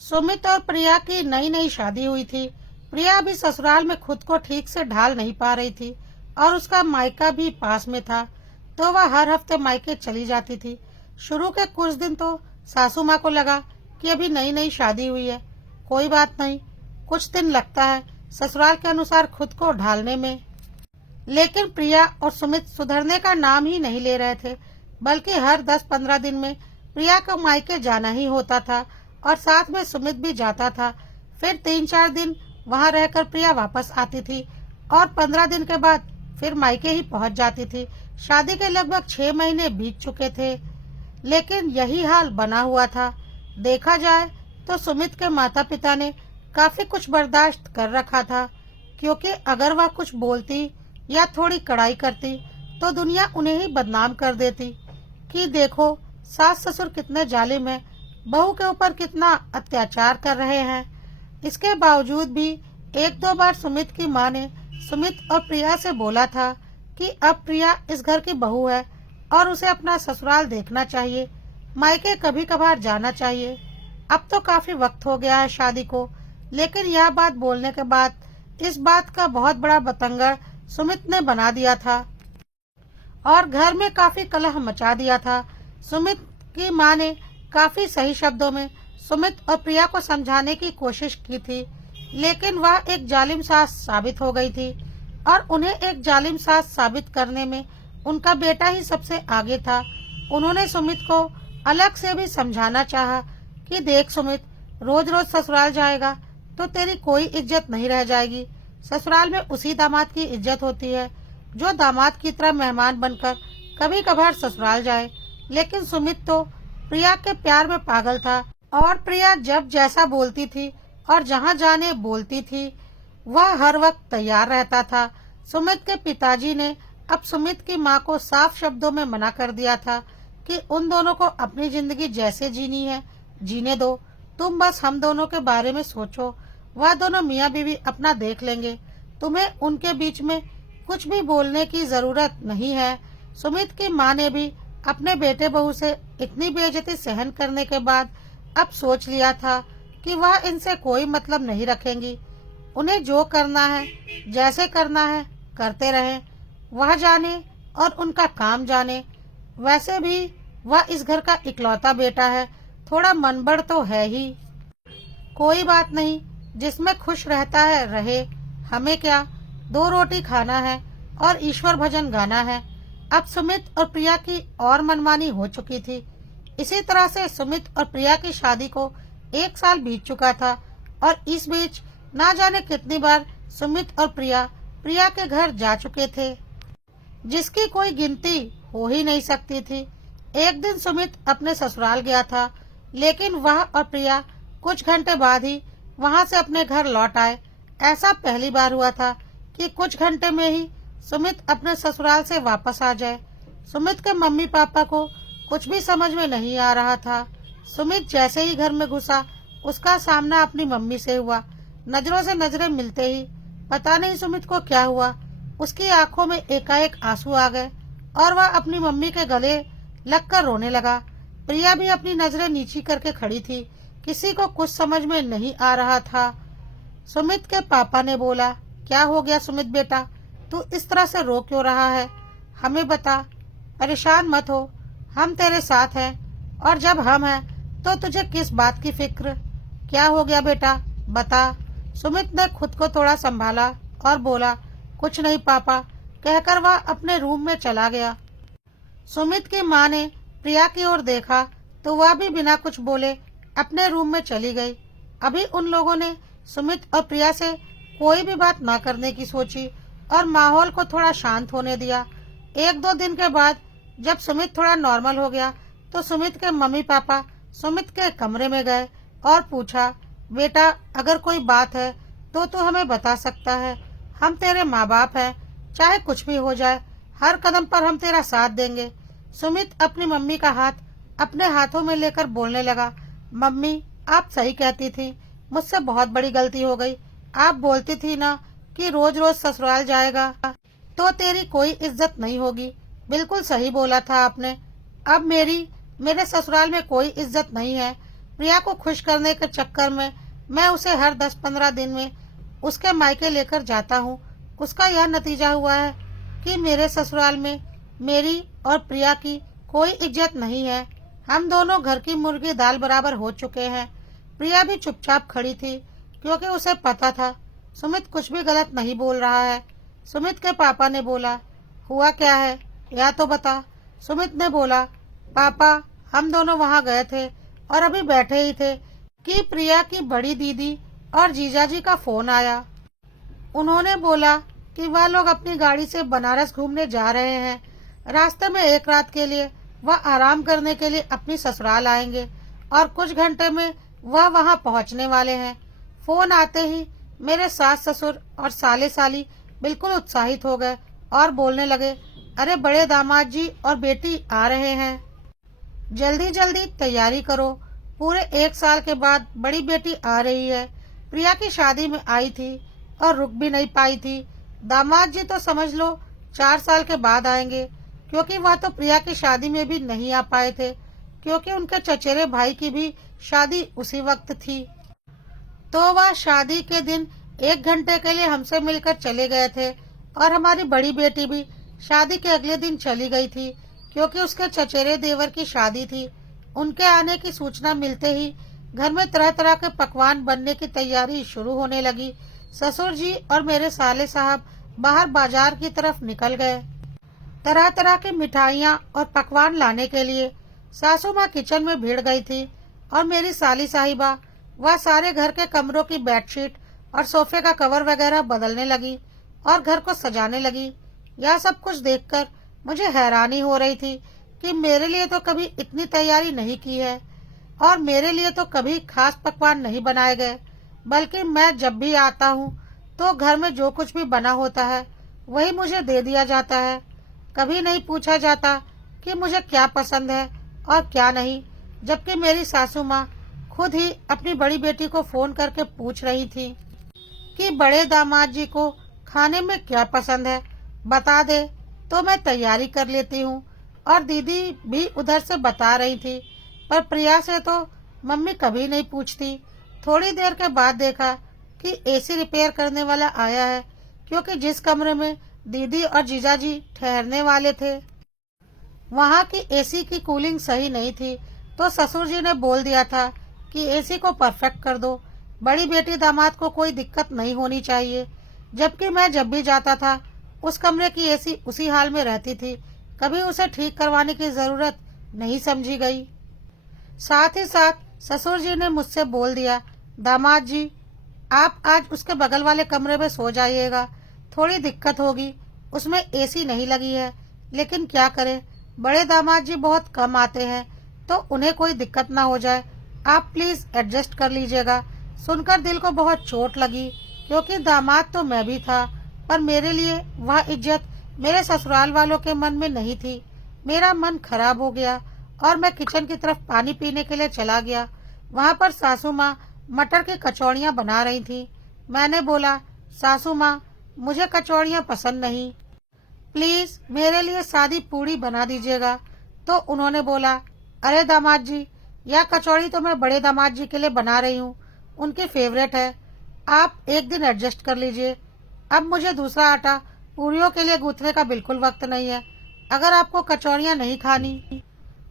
सुमित और प्रिया की नई नई शादी हुई थी। प्रिया भी ससुराल में खुद को ठीक से ढाल नहीं पा रही थी और उसका मायका भी पास में था, तो वह हर हफ्ते मायके चली जाती थी। शुरू के कुछ दिन तो सासू माँ को लगा कि अभी नई नई शादी हुई है, कोई बात नहीं, कुछ दिन लगता है ससुराल के अनुसार खुद को ढालने में। लेकिन प्रिया और सुमित सुधरने का नाम ही नहीं ले रहे थे, बल्कि हर 10-15 दिन में प्रिया को मायके जाना ही होता था और साथ में सुमित भी जाता था। फिर 3-4 दिन वहां रहकर प्रिया वापस आती थी और 15 दिन के बाद फिर मायके ही पहुंच जाती थी। शादी के लगभग 6 महीने बीत चुके थे, लेकिन यही हाल बना हुआ था। देखा जाए तो सुमित के माता पिता ने काफी कुछ बर्दाश्त कर रखा था, क्योंकि अगर वह कुछ बोलती या थोड़ी कड़ाई करती तो दुनिया उन्हें ही बदनाम कर देती कि देखो सास ससुर कितने जालिम हैं, बहू के ऊपर कितना अत्याचार कर रहे हैं। इसके बावजूद भी 1-2 बार सुमित की मां ने सुमित और प्रिया से बोला था कि अब प्रिया इस घर की बहू है और उसे अपना ससुराल देखना चाहिए, मायके कभी कभार जाना चाहिए। अब तो काफी वक्त हो गया है शादी को, लेकिन यह बात बोलने के बाद इस बात का बहुत बड़ा बतंगड़ सुमित ने बना दिया था और घर में काफी कलह मचा दिया था। सुमित की मां ने काफी सही शब्दों में सुमित और प्रिया को समझाने की कोशिश की थी, लेकिन वह एक जालिम सास साबित हो गई थी और उन्हें एक जालिम सास साबित करने में उनका बेटा ही सबसे आगे था। उन्होंने सुमित को अलग से भी समझाना चाहा कि देख सुमित, रोज रोज ससुराल जाएगा तो तेरी कोई इज्जत नहीं रह जाएगी। ससुराल में उसी दामाद की इज्जत होती है जो दामाद की तरह मेहमान बनकर कभी कभार ससुराल जाए। लेकिन सुमित तो प्रिया के प्यार में पागल था और प्रिया जब जैसा बोलती थी और जहाँ जाने बोलती थी वह हर वक्त तैयार रहता था। सुमित के पिताजी ने अब सुमित की माँ को साफ शब्दों में मना कर दिया था कि उन दोनों को अपनी जिंदगी जैसे जीनी है जीने दो, तुम बस हम दोनों के बारे में सोचो, वह दोनों मियाँ बीवी अपना देख लेंगे, तुम्हें उनके बीच में कुछ भी बोलने की जरूरत नहीं है। सुमित की माँ ने भी अपने बेटे बहू से इतनी बेइज्जती सहन करने के बाद अब सोच लिया था कि वह इनसे कोई मतलब नहीं रखेंगी। उन्हें जो करना है जैसे करना है करते रहें, वह जाने और उनका काम जाने। वैसे भी वह इस घर का इकलौता बेटा है, थोड़ा मनबड़ तो है ही। कोई बात नहीं, जिसमें खुश रहता है रहे, हमें क्या, 2 रोटी खाना है और ईश्वर भजन गाना है। अब सुमित और प्रिया की और मनमानी हो चुकी थी। इसी तरह से सुमित और प्रिया की शादी को 1 साल बीत चुका था और इस बीच ना जाने कितनी बार सुमित और प्रिया प्रिया के घर जा चुके थे, जिसकी कोई गिनती हो ही नहीं सकती थी। एक दिन सुमित अपने ससुराल गया था, लेकिन वह और प्रिया कुछ घंटे बाद ही वहां से अपने घर लौट आए। ऐसा पहली बार हुआ था कि कुछ घंटे में ही सुमित अपने ससुराल से वापस आ जाए। सुमित के मम्मी पापा को कुछ भी समझ में नहीं आ रहा था। सुमित जैसे ही घर में घुसा, उसका सामना अपनी मम्मी से हुआ। नजरों से नजरें मिलते ही पता नहीं सुमित को क्या हुआ, उसकी आंखों में एकाएक आंसू आ गए और वह अपनी मम्मी के गले लगकर रोने लगा। प्रिया भी अपनी नजरें नीची करके खड़ी थी, किसी को कुछ समझ में नहीं आ रहा था। सुमित के पापा ने बोला, क्या हो गया सुमित बेटा, तू इस तरह से रो क्यों रहा है, हमें बता। परेशान मत हो, हम तेरे साथ हैं और जब हम हैं तो तुझे किस बात की फिक्र। क्या हो गया बेटा, बता। सुमित ने खुद को थोड़ा संभाला और बोला, कुछ नहीं पापा, कहकर वह अपने रूम में चला गया। सुमित की माँ ने प्रिया की ओर देखा तो वह भी बिना कुछ बोले अपने रूम में चली गई। अभी उन लोगों ने सुमित और प्रिया से कोई भी बात न करने की सोची और माहौल को थोड़ा शांत होने दिया। 1-2 दिन के बाद जब सुमित थोड़ा नॉर्मल हो गया तो सुमित के मम्मी पापा सुमित के कमरे में गए और पूछा, बेटा अगर कोई बात है तो तू हमें बता सकता है, हम तेरे माँ बाप हैं, चाहे कुछ भी हो जाए हर कदम पर हम तेरा साथ देंगे। सुमित अपनी मम्मी का हाथ अपने हाथों में लेकर बोलने लगा, मम्मी आप सही कहती थी, मुझसे बहुत बड़ी गलती हो गई। आप बोलती थी ना कि रोज रोज ससुराल जाएगा तो तेरी कोई इज्जत नहीं होगी, बिल्कुल सही बोला था आपने। अब मेरे ससुराल में कोई इज्जत नहीं है। प्रिया को खुश करने के चक्कर में मैं उसे हर 10-15 दिन में उसके मायके लेकर जाता हूँ। उसका यह नतीजा हुआ है कि मेरे ससुराल में मेरी और प्रिया की कोई इज्जत नहीं है। हम दोनों घर की मुर्गी दाल बराबर हो चुके हैं। प्रिया भी चुपचाप खड़ी थी, क्योंकि उसे पता था सुमित कुछ भी गलत नहीं बोल रहा है। सुमित के पापा ने बोला, हुआ क्या है या तो बता। सुमित ने बोला, पापा हम दोनों वहाँ गए थे और अभी बैठे ही थे कि प्रिया की बड़ी दीदी और जीजाजी का फोन आया। उन्होंने बोला कि वह लोग अपनी गाड़ी से बनारस घूमने जा रहे हैं। रास्ते में एक रात के लिए वह आराम करने के लिए अपनी ससुराल आएंगे और कुछ घंटे में वह वहां पहुंचने वाले हैं। फोन आते ही मेरे सास ससुर और साले साली बिल्कुल उत्साहित हो गए और बोलने लगे, अरे बड़े दामाद जी और बेटी आ रहे हैं, जल्दी जल्दी तैयारी करो। पूरे 1 साल के बाद बड़ी बेटी आ रही है। प्रिया की शादी में आई थी और रुक भी नहीं पाई थी। दामाद जी तो समझ लो 4 साल के बाद आएंगे, क्योंकि वह तो प्रिया की शादी में भी नहीं आ पाए थे, क्योंकि उनके चचेरे भाई की भी शादी उसी वक्त थी। तो वह शादी के दिन 1 घंटे के लिए हमसे मिलकर चले गए थे और हमारी बड़ी बेटी भी शादी के अगले दिन चली गई थी, क्योंकि उसके चचेरे देवर की शादी थी। उनके आने की सूचना मिलते ही घर में तरह तरह के पकवान बनने की तैयारी शुरू होने लगी। ससुर जी और मेरे साले साहब बाहर बाजार की तरफ निकल गए तरह तरह की मिठाइयाँ और पकवान लाने के लिए। सासू माँ किचन में भिड़ गई थी और मेरी साली साहिबा वह सारे घर के कमरों की बेडशीट और सोफे का कवर वगैरह बदलने लगी और घर को सजाने लगी। यह सब कुछ देखकर मुझे हैरानी हो रही थी कि मेरे लिए तो कभी इतनी तैयारी नहीं की है और मेरे लिए तो कभी खास पकवान नहीं बनाए गए, बल्कि मैं जब भी आता हूँ तो घर में जो कुछ भी बना होता है वही मुझे दे दिया जाता है। कभी नहीं पूछा जाता कि मुझे क्या पसंद है और क्या नहीं, जबकि मेरी सासू माँ खुद ही अपनी बड़ी बेटी को फोन करके पूछ रही थी कि बड़े दामाद जी को खाने में क्या पसंद है, बता दे तो मैं तैयारी कर लेती हूँ। और दीदी भी उधर से बता रही थी, पर प्रिया से तो मम्मी कभी नहीं पूछती। थोड़ी देर के बाद देखा कि एसी रिपेयर करने वाला आया है, क्योंकि जिस कमरे में दीदी और जीजाजी ठहरने वाले थे वहाँ की एसी की कूलिंग सही नहीं थी, तो ससुर जी ने बोल दिया था कि एसी को परफेक्ट कर दो, बड़ी बेटी दामाद को कोई दिक्कत नहीं होनी चाहिए। जबकि मैं जब भी जाता था उस कमरे की एसी उसी हाल में रहती थी, कभी उसे ठीक करवाने की जरूरत नहीं समझी गई। साथ ही साथ ससुर जी ने मुझसे बोल दिया, दामाद जी आप आज उसके बगल वाले कमरे में सो जाइएगा, थोड़ी दिक्कत होगी, उसमें एसी नहीं लगी है, लेकिन क्या करें बड़े दामाद जी बहुत कम आते हैं तो उन्हें कोई दिक्कत ना हो जाए, आप प्लीज एडजस्ट कर लीजिएगा। सुनकर दिल को बहुत चोट लगी, क्योंकि दामाद तो मैं भी था, पर मेरे लिए वह इज्जत मेरे ससुराल वालों के मन में नहीं थी। मेरा मन खराब हो गया और मैं किचन की तरफ पानी पीने के लिए चला गया। वहाँ पर सासू माँ मटर की कचौड़ियाँ बना रही थी। मैंने बोला, सासू माँ मुझे कचौड़ियाँ पसंद नहीं, प्लीज मेरे लिए सादी पूड़ी बना दीजिएगा। तो उन्होंने बोला, अरे दामाद जी यह कचौड़ी तो मैं बड़े दामाद जी के लिए बना रही हूँ, उनकी फेवरेट है, आप एक दिन एडजस्ट कर लीजिए। अब मुझे दूसरा आटा पूरियों के लिए गूंथने का बिल्कुल वक्त नहीं है। अगर आपको कचौड़ियाँ नहीं खानी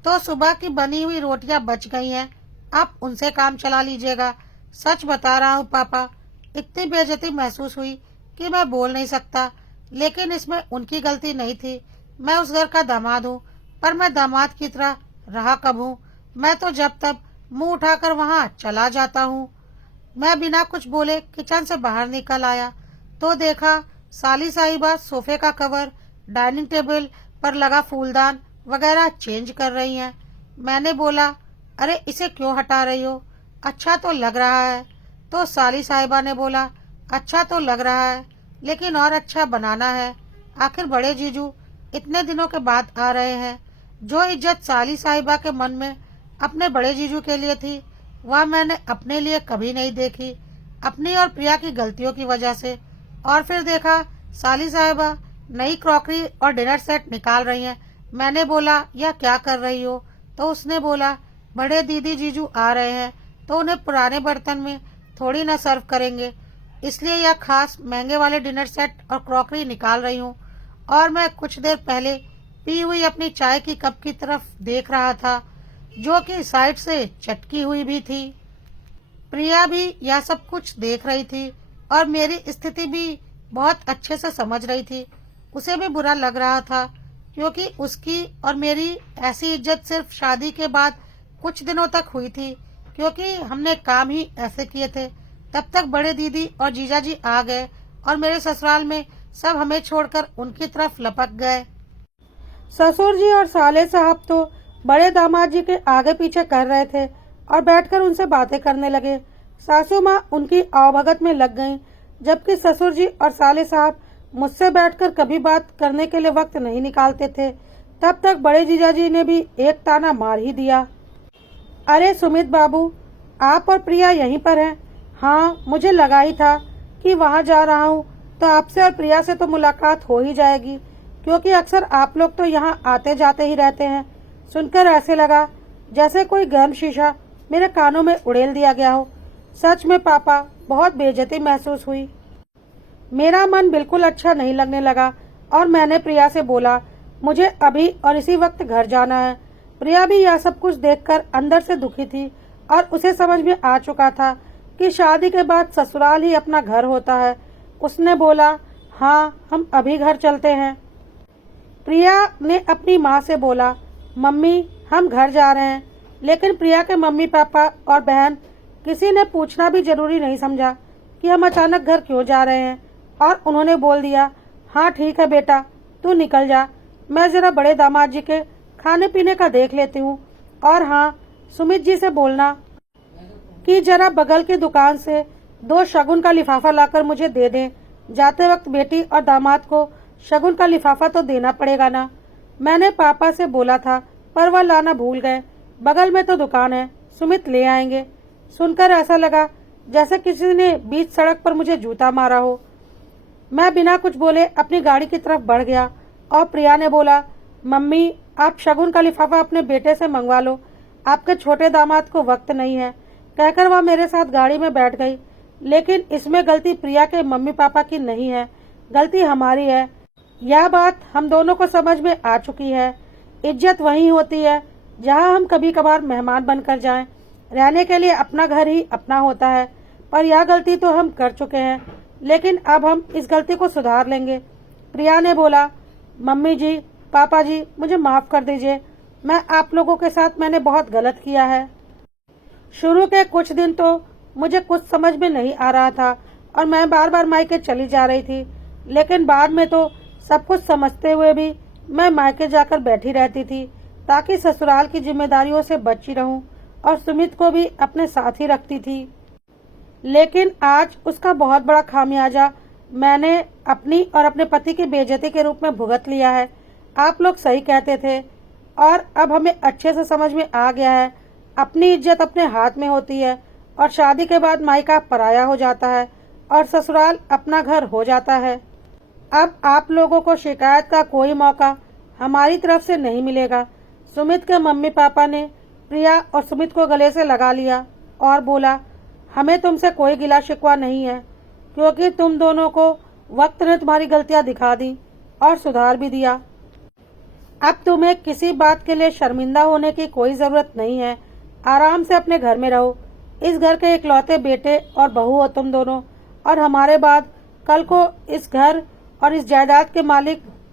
तो सुबह की बनी हुई रोटियां बच गई हैं, आप उनसे काम चला लीजिएगा। सच बता रहा हूँ पापा, इतनी बेइज्जती महसूस हुई कि मैं बोल नहीं सकता, लेकिन इसमें उनकी गलती नहीं थी। मैं उस घर का दामाद हूँ, पर मैं दामाद की तरह रहा कब हूँ। मैं तो जब तब मुंह उठाकर वहाँ चला जाता हूँ। मैं बिना कुछ बोले किचन से बाहर निकल आया तो देखा साली साहिबा सोफे का कवर, डाइनिंग टेबल पर लगा फूलदान वगैरह चेंज कर रही हैं। मैंने बोला, अरे इसे क्यों हटा रही हो, अच्छा तो लग रहा है। तो साली साहिबा ने बोला, अच्छा तो लग रहा है, लेकिन और अच्छा बनाना है। आखिर बड़े जीजू इतने दिनों के बाद आ रहे हैं। जो इज्जत साली साहिबा के मन में अपने बड़े जीजू के लिए थी, वह मैंने अपने लिए कभी नहीं देखी, अपनी और प्रिया की गलतियों की वजह से। और फिर देखा साली साहिबा नई क्रॉकरी और डिनर सेट निकाल रही हैं। मैंने बोला, यह क्या कर रही हो? तो उसने बोला, बड़े दीदी जीजू आ रहे हैं तो उन्हें पुराने बर्तन में थोड़ी ना सर्व करेंगे, इसलिए यह खास महंगे वाले डिनर सेट और क्रॉकरी निकाल रही हूँ। और मैं कुछ देर पहले पी हुई अपनी चाय की कप की तरफ देख रहा था, जो कि साइड से चटकी हुई भी थी। प्रिया भी यह सब कुछ देख रही थी और मेरी स्थिति भी बहुत अच्छे से समझ रही थी। उसे भी बुरा लग रहा था, क्योंकि उसकी और मेरी ऐसी इज्जत सिर्फ शादी के बाद कुछ दिनों तक हुई थी, क्योंकि हमने काम ही ऐसे किए थे। तब तक बड़े दीदी और जीजाजी आ गए और मेरे ससुराल में सब हमें छोड़कर उनकी तरफ लपक गए। ससुर जी और साले साहब तो बड़े दामाद जी के आगे पीछे कर रहे थे और बैठकर उनसे बातें करने लगे। सासू माँ उनकी आवभगत में लग गईं, जबकि ससुर जी और साले साहब मुझसे बैठकर कभी बात करने के लिए वक्त नहीं निकालते थे। तब तक बड़े जीजाजी ने भी एक ताना मार ही दिया। अरे सुमित बाबू, आप और प्रिया यहीं पर हैं? हाँ, मुझे लगा ही था कि वहाँ जा रहा हूँ तो आपसे और प्रिया से तो मुलाकात हो ही जाएगी, क्योंकि अक्सर आप लोग तो यहाँ आते जाते ही रहते हैं। सुनकर ऐसे लगा जैसे कोई गर्म शीशा मेरे कानों में उड़ेल दिया गया हो। सच में पापा, बहुत बेइज्जती महसूस हुई। मेरा मन बिल्कुल अच्छा नहीं लगने लगा और मैंने प्रिया से बोला, मुझे अभी और इसी वक्त घर जाना है। प्रिया भी यह सब कुछ देखकर अंदर से दुखी थी और उसे समझ में आ चुका था कि शादी के बाद ससुराल ही अपना घर होता है। उसने बोला, हाँ, हम अभी घर चलते हैं। प्रिया ने अपनी माँ से बोला, मम्मी, हम घर जा रहे हैं। लेकिन प्रिया के मम्मी पापा और बहन किसी ने पूछना भी जरूरी नहीं समझा कि हम अचानक घर क्यों जा रहे हैं, और उन्होंने बोल दिया, हाँ ठीक है बेटा, तू निकल जा, मैं जरा बड़े दामाद जी के खाने पीने का देख लेती हूँ। और हाँ, सुमित जी से बोलना कि जरा बगल की दुकान से 2 शगुन का लिफाफा लाकर मुझे दे दें। जाते वक्त बेटी और दामाद को शगुन का लिफाफा तो देना पड़ेगा ना। मैंने पापा से बोला था पर वह लाना भूल गए। बगल में तो दुकान है, सुमित ले आएंगे। सुनकर ऐसा लगा जैसे किसी ने बीच सड़क पर मुझे जूता मारा हो। मैं बिना कुछ बोले अपनी गाड़ी की तरफ बढ़ गया और प्रिया ने बोला, मम्मी, आप शगुन का लिफाफा अपने बेटे से मंगवा लो, आपके छोटे दामाद को वक्त नहीं है। कहकर वह मेरे साथ गाड़ी में बैठ गई। लेकिन इसमें गलती प्रिया के मम्मी पापा की नहीं है, गलती हमारी है। यह बात हम दोनों को समझ में आ चुकी है। इज्जत वहीं होती है जहां हम कभी कभार मेहमान बनकर जाएं। रहने के लिए अपना घर ही अपना होता है। पर यह गलती तो हम कर चुके हैं, लेकिन अब हम इस गलती को सुधार लेंगे। प्रिया ने बोला, मम्मी जी, पापा जी, मुझे माफ कर दीजिए। मैं आप लोगों के साथ मैंने बहुत गलत किया है। शुरू के कुछ दिन तो मुझे कुछ समझ में नहीं आ रहा था और मैं बार बार मायके चली जा रही थी। लेकिन बाद में तो सब कुछ समझते हुए भी मैं मायके जाकर बैठी रहती थी, ताकि ससुराल की जिम्मेदारियों से बची रहूं और सुमित को भी अपने साथ ही रखती थी। लेकिन आज उसका बहुत बड़ा खामियाजा मैंने अपनी और अपने पति की बेइज्जती के रूप में भुगत लिया है। आप लोग सही कहते थे और अब हमें अच्छे से समझ में आ गया है, अपनी इज्जत अपने हाथ में होती है और शादी के बाद मायका पराया हो जाता है और ससुराल अपना घर हो जाता है। अब आप लोगों को शिकायत का कोई मौका हमारी तरफ से नहीं मिलेगा। सुमित के मम्मी पापा ने प्रिया और सुमित को गले से लगा लिया और बोला, हमें तुमसे कोई गिला शिकवा नहीं है, क्योंकि तुम दोनों को वक्त ने तुम्हारी गलतियां दिखा दी और सुधार भी दिया। अब तुम्हें किसी बात के लिए शर्मिंदा होने की कोई जरूरत नहीं है। आराम से अपने घर में रहो। इस घर के इकलौते बेटे और बहू हो तुम दोनों, और हमारे बाद कल को इस घर और इस जायदाद के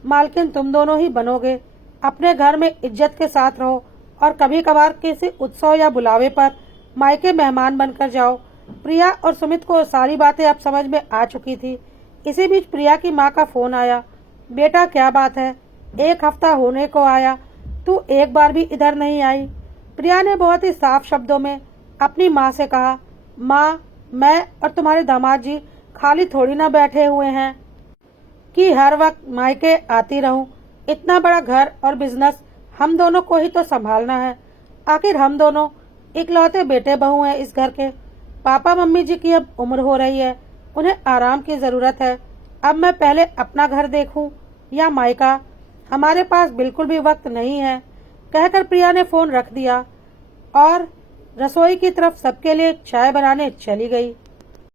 मालकिन तुम दोनों ही बनोगे। अपने घर में इज्जत के साथ रहो और कभी कभार किसी उत्सव या बुलावे पर मायके मेहमान बनकर जाओ। प्रिया और सुमित को सारी बातें अब समझ में आ चुकी थी। इसी बीच प्रिया की माँ का फोन आया। बेटा, क्या बात है? 1 हफ्ता होने को आया, तू एक बार भी इधर नहीं आई। प्रिया ने बहुत ही साफ शब्दों में अपनी माँ से कहा, माँ, मैं और तुम्हारे दामाद जी खाली थोड़ी ना बैठे हुए हैं कि हर वक्त मायके आती रहूं। इतना बड़ा घर और बिजनेस हम दोनों को ही तो संभालना है। आखिर हम दोनों इकलौते बेटे बहू हैं इस घर के। पापा मम्मी जी की अब उम्र हो रही है, उन्हें आराम की जरूरत है। अब मैं पहले अपना घर देखूं या मायका? हमारे पास बिल्कुल भी वक्त नहीं है। कहकर प्रिया ने फोन रख दिया। और रसोई की तरफ सबके लिए चाय बनाने चली गई।